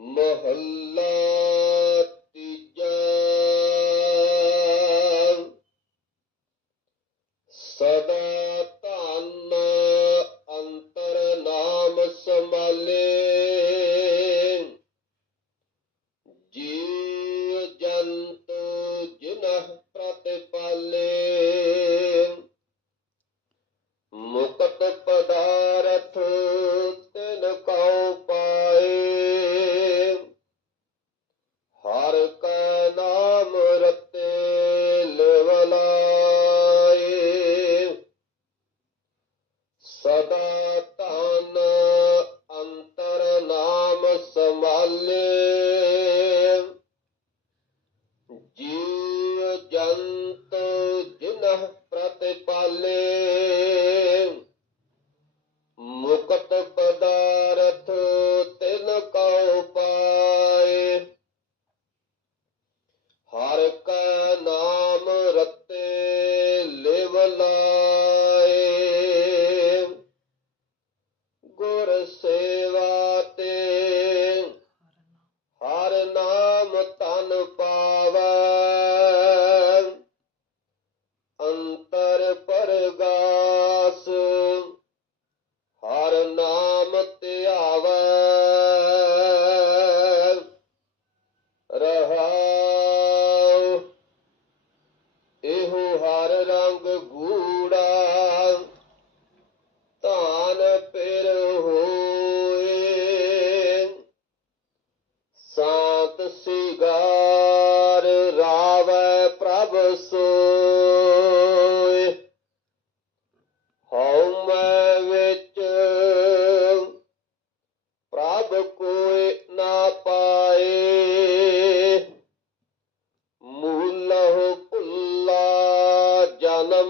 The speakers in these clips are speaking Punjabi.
Mahalla ਜੀਵ ਧਿਆਵੈ ਰਹਾਉ। ਇਹੋ ਹਰ ਰੰਗ ਗੂੜਾ ਧਾਨ ਪਿਰ ਹੋਏ। ਸਾਤ ਸਿਗਾਰ ਰਾਵੈ ਪ੍ਰਭ ਸੋ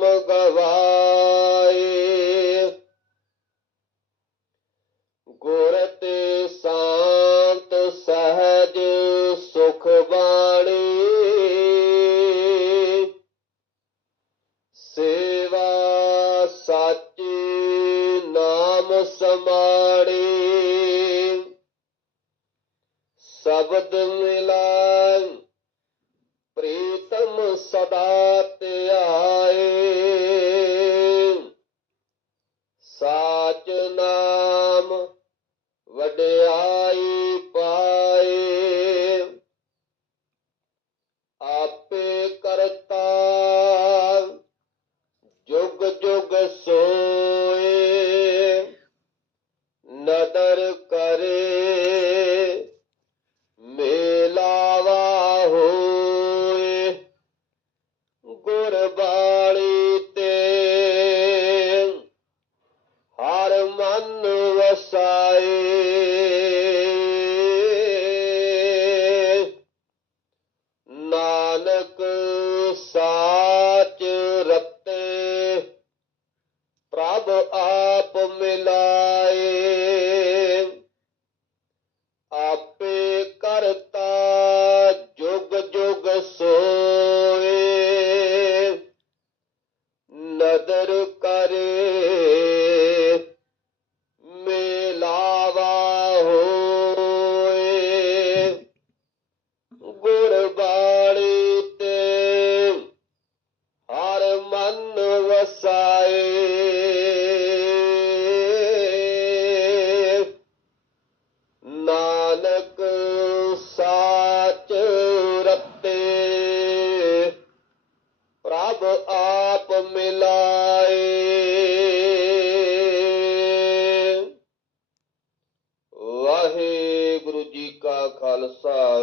ਜਨਮ ਗਵਾਏ। ਗੁਰ ਤੇ ਸ਼ਾਂਤ ਸਹਿਜ ਸੁਖ ਬਾਣੀ। ਸੇਵਾ ਸਾਚੀ ਨਾਮ ਸਮਾੜੀ ਸ਼ਬਦ ਮਿਲਾਇ ਪ੍ਰੀਤਮ ਸਦਾ ਧਿਆਏ। ਬਾਣੀ ਤੇ ਹਰ ਮਨ ਵਸਾਏ। ਨਾਨਕ ਸਾਚ ਰਤੇ ਪ੍ਰਭ ਆਪ ਮਿਲਾ ਖਾਲਸਾ।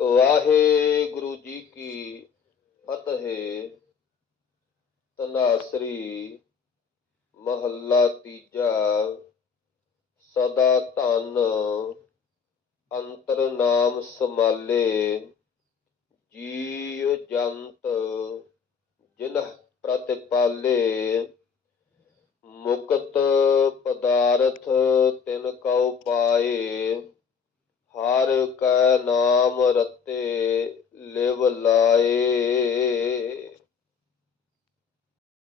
ਵਾਹਿਗੁਰੂ ਜੀ ਕੀ ਫਤਿਹ। ਤਨਾਸਰੀ ਮਹੱਲਾ ਤੀਜਾ। ਸਦਾ ਧਨ ਅੰਤਰ ਨਾਮ ਸਮਾਲੇ ਜੀਵ ਜੰਤ ਜਿਨਹ ਪ੍ਰਤਿਪਾਲੇ। ਮੁਕਤ ਪਦਾਰਥ ਤਿਨ ਕਉ ਪਾਏ। ਹਰ ਕੈ ਨਾਮ ਰਤੇ ਲਿਵ ਲਾਏ।